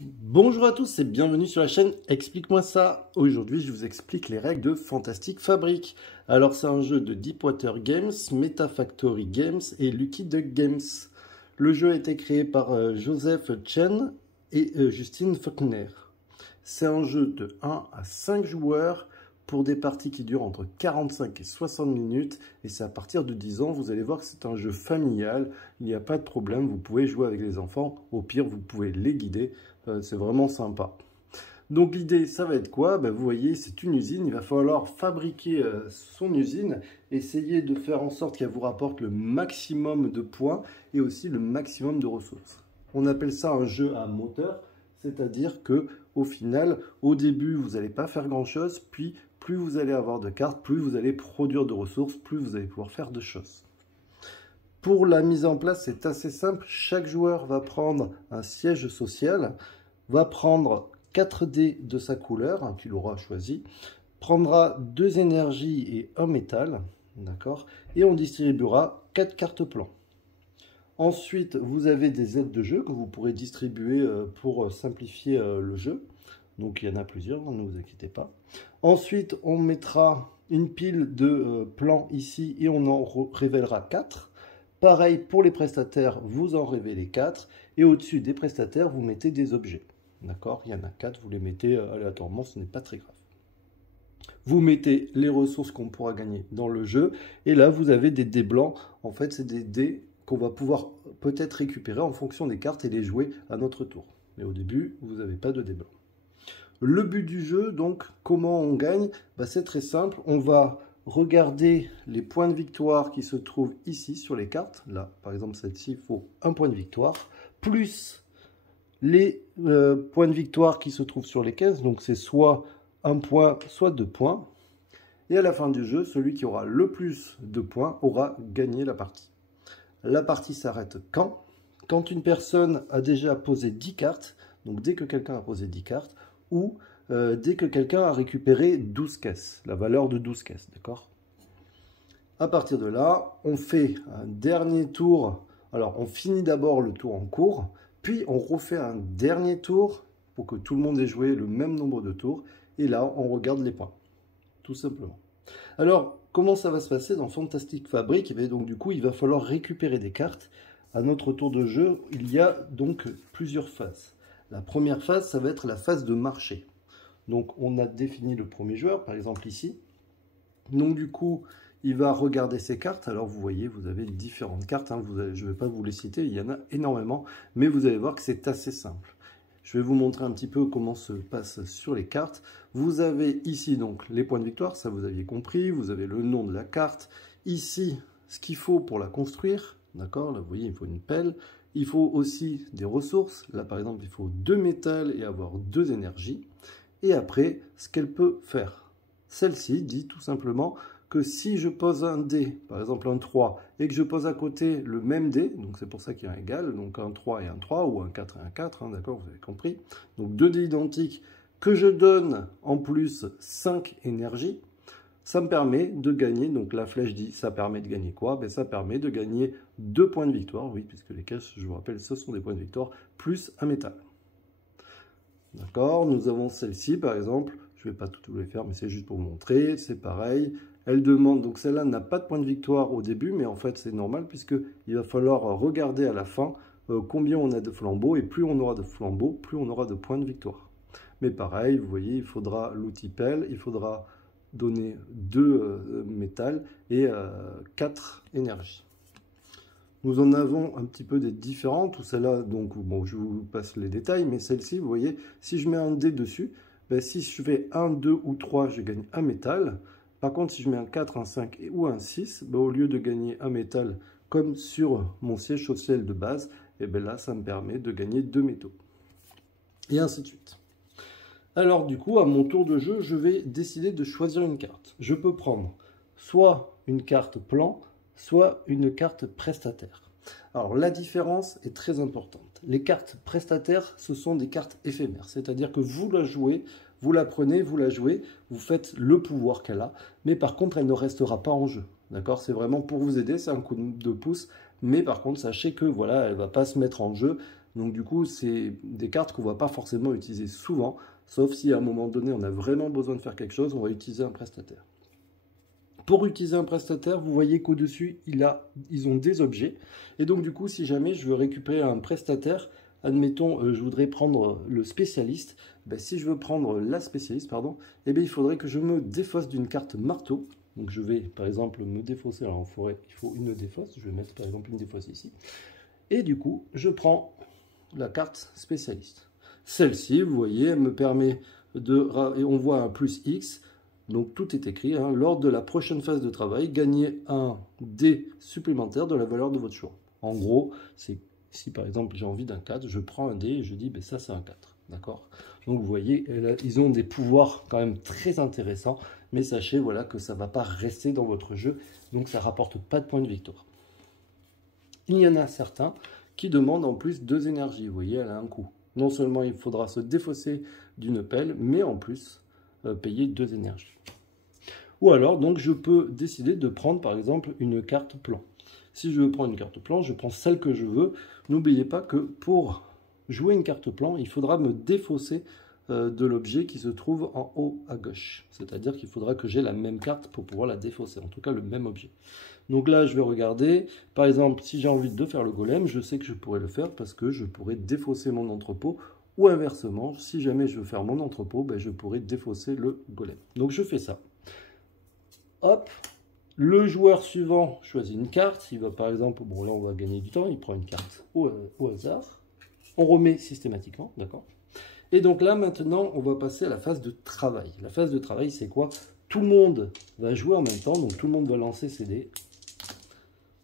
Bonjour à tous et bienvenue sur la chaîne Explique-moi ça. Aujourd'hui, je vous explique les règles de Fantastic Fabric. Alors, c'est un jeu de Deepwater Games, Meta Factory Games et Lucky Duck Games. Le jeu a été créé par Joseph Chen et Justine Faulkner. C'est un jeu de 1 à 5 joueurs pour des parties qui durent entre 45 et 60 minutes. Et c'est à partir de 10 ans, vous allez voir que c'est un jeu familial. Il n'y a pas de problème, vous pouvez jouer avec les enfants. Au pire, vous pouvez les guider. C'est vraiment sympa. Donc l'idée, ça va être quoi? Vous voyez, c'est une usine. Il va falloir fabriquer son usine, essayer de faire en sorte qu'elle vous rapporte le maximum de points et aussi le maximum de ressources. On appelle ça un jeu à moteur, c'est-à-dire que au final, au début, vous n'allez pas faire grand-chose, puis plus vous allez avoir de cartes, plus vous allez produire de ressources, plus vous allez pouvoir faire de choses. Pour la mise en place, c'est assez simple. Chaque joueur va prendre un siège social, va prendre 4 dés de sa couleur, qu'il aura choisi, prendra 2 énergies et un métal, d'accord, et on distribuera 4 cartes plans. Ensuite, vous avez des aides de jeu que vous pourrez distribuer pour simplifier le jeu. Donc, il y en a plusieurs, ne vous inquiétez pas. Ensuite, on mettra une pile de plans ici et on en révélera 4. Pareil pour les prestataires, vous en révélez 4. Et au-dessus des prestataires, vous mettez des objets. D'accord? Il y en a 4, vous les mettez aléatoirement, ce n'est pas très grave. Vous mettez les ressources qu'on pourra gagner dans le jeu. Et là, vous avez des dés blancs. En fait, c'est des dés qu'on va pouvoir peut-être récupérer en fonction des cartes et les jouer à notre tour. Mais au début, vous n'avez pas de dés blancs. Le but du jeu, donc, comment on gagne? C'est très simple. On va regarder les points de victoire qui se trouvent ici sur les cartes. Là, par exemple, celle-ci, il faut un point de victoire, plus les points de victoire qui se trouvent sur les caisses. Donc, c'est soit un point, soit 2 points. Et à la fin du jeu, celui qui aura le plus de points aura gagné la partie. La partie s'arrête quand une personne a déjà posé 10 cartes, donc dès que quelqu'un a posé 10 cartes, ou dès que quelqu'un a récupéré 12 caisses, la valeur de 12 caisses, d'accord? À partir de là, on fait un dernier tour. Alors, on finit d'abord le tour en cours, puis on refait un dernier tour pour que tout le monde ait joué le même nombre de tours. Et là, on regarde les points, tout simplement. Alors, comment ça va se passer dans Fantastic Fabric? Donc, du coup, il va falloir récupérer des cartes. À notre tour de jeu, il y a donc plusieurs phases. La première phase, ça va être la phase de marché. Donc, on a défini le premier joueur, par exemple ici. Donc, du coup, il va regarder ses cartes. Alors, vous voyez, vous avez différentes cartes. Je ne vais pas vous les citer, il y en a énormément. Mais vous allez voir que c'est assez simple. Je vais vous montrer un petit peu comment se passe sur les cartes. Vous avez ici donc les points de victoire, ça vous aviez compris. Vous avez le nom de la carte. Ici, ce qu'il faut pour la construire. D'accord? Là, vous voyez, il faut une pelle. Il faut aussi des ressources. Là, par exemple, il faut 2 métals et avoir 2 énergies. Et après, ce qu'elle peut faire. Celle-ci dit tout simplement que si je pose un dé, par exemple un 3, et que je pose à côté le même dé, donc c'est pour ça qu'il y a un égal, donc un 3 et un 3, ou un 4 et un 4, d'accord, vous avez compris. Donc 2 dés identiques, que je donne en plus 5 énergies, ça me permet de gagner, donc la flèche dit, ça permet de gagner quoi? Ça permet de gagner 2 points de victoire, oui, puisque les caisses, je vous rappelle, ce sont des points de victoire, plus un métal. D'accord, nous avons celle-ci par exemple, je ne vais pas tout vous les faire, mais c'est juste pour vous montrer, c'est pareil. Elle demande, donc celle-là n'a pas de point de victoire au début, mais en fait c'est normal puisqu'il va falloir regarder à la fin combien on a de flambeaux, et plus on aura de flambeaux, plus on aura de points de victoire. Mais pareil, vous voyez, il faudra l'outil pelle, il faudra donner 2 métal et 4 énergies. Nous en avons un petit peu des différentes, ou celle-là, donc bon, je vous passe les détails, mais celle-ci, vous voyez, si je mets un dé dessus, si je fais 1, 2 ou 3, je gagne un métal. Par contre, si je mets un 4, un 5 ou un 6, au lieu de gagner un métal comme sur mon siège social de base, là, ça me permet de gagner 2 métaux. Et ainsi de suite. Alors du coup, à mon tour de jeu, je vais décider de choisir une carte. Je peux prendre soit une carte plan, soit une carte prestataire. Alors la différence est très importante. Les cartes prestataires, ce sont des cartes éphémères. C'est-à-dire que vous la jouez, vous la prenez, vous la jouez, vous faites le pouvoir qu'elle a, mais par contre, elle ne restera pas en jeu. D'accord? C'est vraiment pour vous aider, c'est un coup de pouce, mais par contre, sachez que voilà, elle ne va pas se mettre en jeu. Donc du coup, c'est des cartes qu'on ne va pas forcément utiliser souvent, sauf si à un moment donné, on a vraiment besoin de faire quelque chose, on va utiliser un prestataire. Pour utiliser un prestataire, vous voyez qu'au-dessus, ils ont des objets. Et donc du coup, si jamais je veux récupérer un prestataire, admettons, je voudrais prendre le spécialiste, ben, si je veux prendre la spécialiste, pardon, eh bien, il faudrait que je me défausse d'une carte marteau. Donc je vais par exemple me défausser, alors il faut une défausse, je vais mettre par exemple une défausse ici. Et du coup, je prends la carte spécialiste. Celle-ci, vous voyez, elle me permet de... Et on voit un plus X, donc tout est écrit. Hein, lors de la prochaine phase de travail, gagnez un dé supplémentaire de la valeur de votre choix. En gros, c'est si par exemple j'ai envie d'un 4, je prends un dé et je dis, ben, ça c'est un 4. D'accord? Donc vous voyez, ils ont des pouvoirs quand même très intéressants, mais sachez voilà, que ça ne va pas rester dans votre jeu, donc ça ne rapporte pas de points de victoire. Il y en a certains qui demandent en plus 2 énergies. Vous voyez, elle a un coût. Non seulement il faudra se défausser d'une pelle, mais en plus payer 2 énergies. Ou alors, donc, je peux décider de prendre par exemple une carte plan. Si je veux prendre une carte plan, je prends celle que je veux. N'oubliez pas que pour jouer une carte plan, il faudra me défausser de l'objet qui se trouve en haut à gauche. C'est-à-dire qu'il faudra que j'ai la même carte pour pouvoir la défausser, en tout cas le même objet. Donc là, je vais regarder, par exemple, si j'ai envie de faire le golem, je sais que je pourrais le faire parce que je pourrais défausser mon entrepôt, ou inversement, si jamais je veux faire mon entrepôt, ben, je pourrais défausser le golem. Donc je fais ça. Hop, le joueur suivant choisit une carte, il va par exemple, bon là on va gagner du temps, il prend une carte au hasard, on remet systématiquement, d'accord? Et donc là maintenant, on va passer à la phase de travail. La phase de travail, c'est quoi? Tout le monde va jouer en même temps, donc tout le monde va lancer ses dés.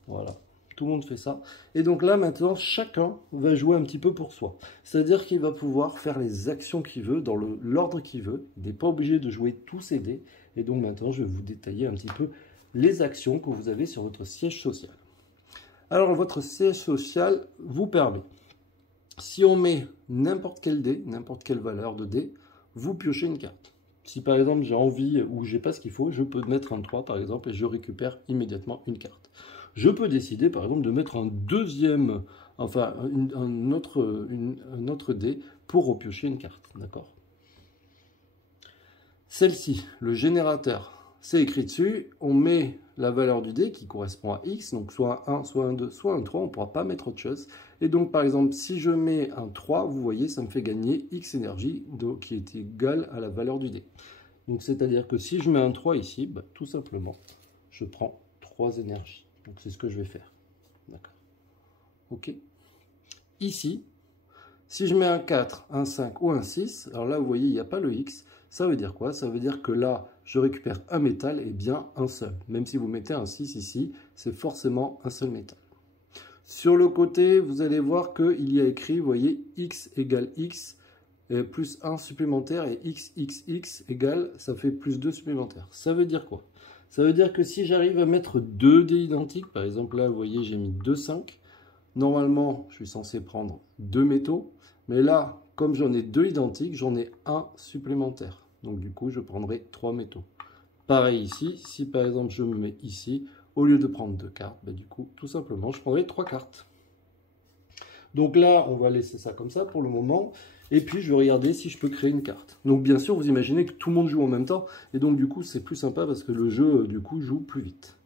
Voilà, tout le monde fait ça. Et donc là, maintenant, chacun va jouer un petit peu pour soi. C'est-à-dire qu'il va pouvoir faire les actions qu'il veut, dans l'ordre qu'il veut. Il n'est pas obligé de jouer tous ses dés. Et donc maintenant, je vais vous détailler un petit peu les actions que vous avez sur votre siège social. Alors, votre siège social vous permet, si on met n'importe quel dé, n'importe quelle valeur de dé, vous piochez une carte. Si par exemple j'ai envie ou j'ai pas ce qu'il faut, je peux mettre un 3 par exemple et je récupère immédiatement une carte. Je peux décider par exemple de mettre un deuxième, enfin un autre dé pour repiocher une carte. D'accord? Celle-ci, le générateur, c'est écrit dessus, on met la valeur du dé qui correspond à X, donc soit un 1, soit un 2, soit un 3, on ne pourra pas mettre autre chose. Et donc par exemple, si je mets un 3, vous voyez, ça me fait gagner X énergie qui est égale à la valeur du dé. Donc c'est-à-dire que si je mets un 3 ici, bah, tout simplement, je prends 3 énergies. Donc c'est ce que je vais faire. D'accord. Ok. Ici, si je mets un 4, un 5 ou un 6, alors là vous voyez, il n'y a pas le X. Ça veut dire quoi? Ça veut dire que là, je récupère un métal et bien un seul. Même si vous mettez un 6 ici, c'est forcément un seul métal. Sur le côté, vous allez voir qu'il y a écrit, vous voyez, X égale X, plus 1 supplémentaire, et XXX égale, ça fait plus 2 supplémentaires. Ça veut dire quoi? Ça veut dire que si j'arrive à mettre 2 dés identiques, par exemple là, vous voyez, j'ai mis 2, 5. Normalement, je suis censé prendre 2 métaux. Mais là, comme j'en ai 2 identiques, j'en ai un supplémentaire. Donc du coup, je prendrai 3 métaux. Pareil ici, si par exemple je me mets ici, au lieu de prendre 2 cartes, bah, du coup, tout simplement, je prendrai 3 cartes. Donc là, on va laisser ça comme ça pour le moment. Et puis, je vais regarder si je peux créer une carte. Donc, bien sûr, vous imaginez que tout le monde joue en même temps. Et donc, du coup, c'est plus sympa parce que le jeu, du coup, joue plus vite.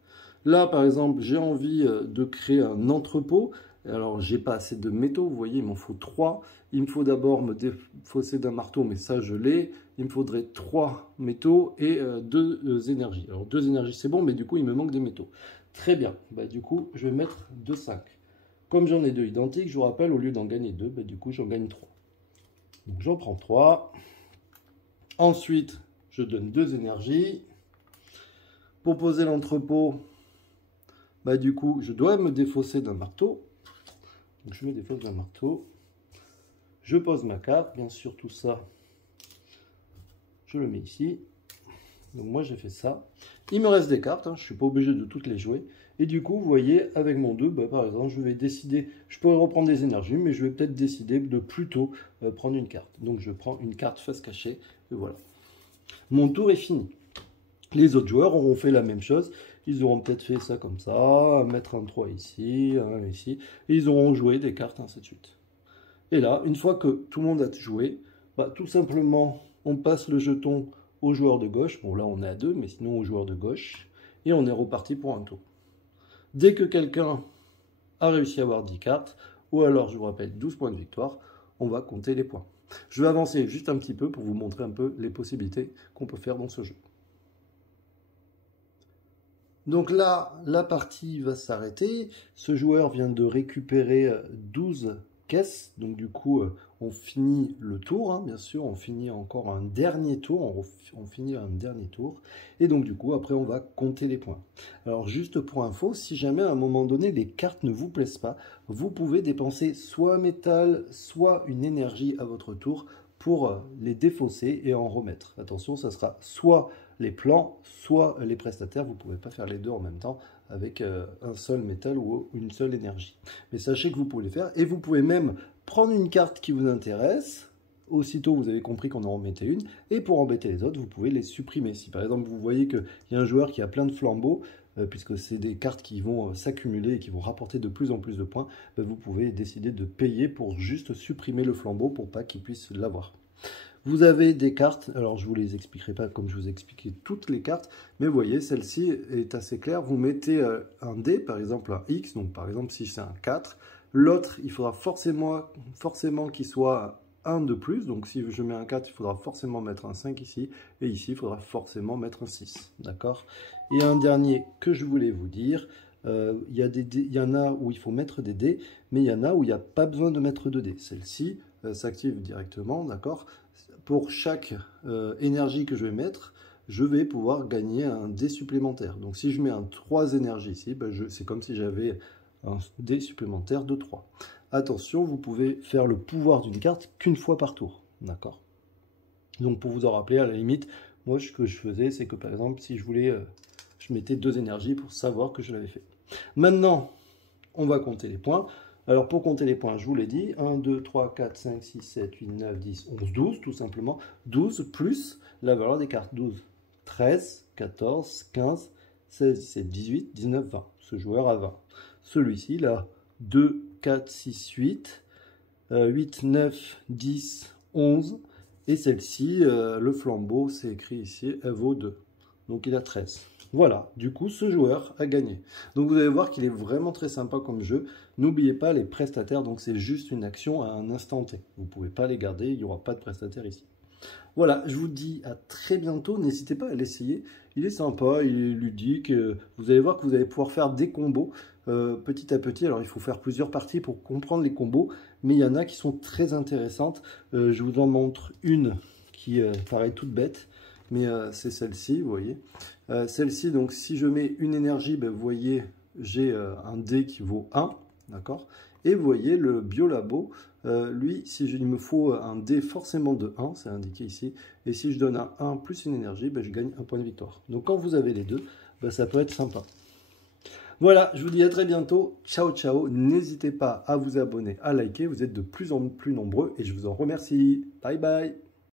Là, par exemple, j'ai envie de créer un entrepôt. Alors, j'ai pas assez de métaux. Vous voyez, il m'en faut 3. Il me faut d'abord me défausser d'un marteau, mais ça, je l'ai. Il me faudrait 3 métaux et 2 énergies. Alors, 2 énergies, c'est bon, mais du coup, il me manque des métaux. Très bien. Bah, du coup, je vais mettre 2, 5. Comme j'en ai 2 identiques, je vous rappelle, au lieu d'en gagner 2, bah, du coup, j'en gagne 3. Donc, j'en prends 3. Ensuite, je donne 2 énergies. Pour poser l'entrepôt, bah, du coup, je dois me défausser d'un marteau. Donc, je me défausse d'un marteau. Je pose ma carte. Bien sûr, tout ça, je le mets ici. Donc, moi, j'ai fait ça. Il me reste des cartes. Hein, je ne suis pas obligé de toutes les jouer. Et du coup, vous voyez, avec mon 2, bah, par exemple, je vais décider, je pourrais reprendre des énergies, mais je vais peut-être décider de plutôt prendre une carte. Donc, je prends une carte face cachée, et voilà. Mon tour est fini. Les autres joueurs auront fait la même chose. Ils auront peut-être fait ça comme ça, mettre un 3 ici, un ici, et ils auront joué des cartes, ainsi de suite. Et là, une fois que tout le monde a joué, bah, tout simplement, on passe le jeton au joueur de gauche. Bon, là, on est à 2, mais sinon au joueur de gauche. Et on est reparti pour un tour. Dès que quelqu'un a réussi à avoir 10 cartes, ou alors, je vous rappelle, 12 points de victoire, on va compter les points. Je vais avancer juste un petit peu pour vous montrer un peu les possibilités qu'on peut faire dans ce jeu. Donc là, la partie va s'arrêter. Ce joueur vient de récupérer 12 caisses. Donc du coup, on finit le tour, hein, bien sûr. On finit encore un dernier tour. On finit un dernier tour. Et donc du coup, après, on va compter les points. Alors juste pour info, si jamais à un moment donné, les cartes ne vous plaisent pas, vous pouvez dépenser soit un métal, soit une énergie à votre tour pour les défausser et en remettre. Attention, ça sera soit les plans, soit les prestataires. Vous ne pouvez pas faire les deux en même temps avec un seul métal ou une seule énergie. Mais sachez que vous pouvez les faire et vous pouvez même prendre une carte qui vous intéresse. Aussitôt, vous avez compris qu'on en remettait une. Et pour embêter les autres, vous pouvez les supprimer. Si par exemple, vous voyez qu'il y a un joueur qui a plein de flambeaux, puisque c'est des cartes qui vont s'accumuler et qui vont rapporter de plus en plus de points, vous pouvez décider de payer pour juste supprimer le flambeau pour pas qu'il puisse l'avoir. Vous avez des cartes, alors je ne vous les expliquerai pas comme je vous ai expliqué toutes les cartes, mais vous voyez, celle-ci est assez claire. Vous mettez un dé, par exemple un X, donc par exemple si c'est un 4, l'autre, il faudra forcément qu'il soit un de plus, donc si je mets un 4, il faudra forcément mettre un 5 ici, et ici, il faudra forcément mettre un 6, d'accord? Et un dernier que je voulais vous dire, il y en a où il faut mettre des dés, mais il y en a où il n'y a pas besoin de mettre de dés. Celle-ci s'active directement, d'accord? Pour chaque énergie que je vais mettre, je vais pouvoir gagner un dé supplémentaire. Donc si je mets un 3 énergies ici, c'est comme si j'avais un dé supplémentaire de 3. Attention, vous pouvez faire le pouvoir d'une carte qu'une fois par tour, d'accord? Donc pour vous en rappeler, à la limite, moi ce que je faisais, c'est que par exemple, si je voulais, je mettais 2 énergies pour savoir que je l'avais fait. Maintenant, on va compter les points. Alors pour compter les points, je vous l'ai dit, 1, 2, 3, 4, 5, 6, 7, 8, 9, 10, 11, 12, tout simplement. 12 plus la valeur des cartes. 12, 13, 14, 15, 16, 17, 18, 19, 20. Ce joueur a 20. Celui-ci, il a 2, 4, 6, 8, 8, 9, 10, 11. Et celle-ci, le flambeau, c'est écrit ici, elle vaut 2. Donc il a 13. Voilà, du coup, ce joueur a gagné. Donc vous allez voir qu'il est vraiment très sympa comme jeu. N'oubliez pas les prestataires, donc c'est juste une action à un instant T. Vous ne pouvez pas les garder, il n'y aura pas de prestataire ici. Voilà, je vous dis à très bientôt. N'hésitez pas à l'essayer. Il est sympa, il est ludique. Vous allez voir que vous allez pouvoir faire des combos petit à petit. Alors, il faut faire plusieurs parties pour comprendre les combos, mais il y en a qui sont très intéressantes. Je vous en montre une qui paraît toute bête, mais c'est celle-ci, vous voyez. Celle-ci, donc si je mets une énergie, vous voyez, j'ai un dé qui vaut 1, d'accord? Et vous voyez, le Biolabo, lui, il me faut un dé forcément de 1, c'est indiqué ici. Et si je donne un 1 plus une énergie, je gagne un point de victoire. Donc quand vous avez les deux, ça peut être sympa. Voilà, je vous dis à très bientôt. Ciao, ciao. N'hésitez pas à vous abonner, à liker. Vous êtes de plus en plus nombreux et je vous en remercie. Bye, bye.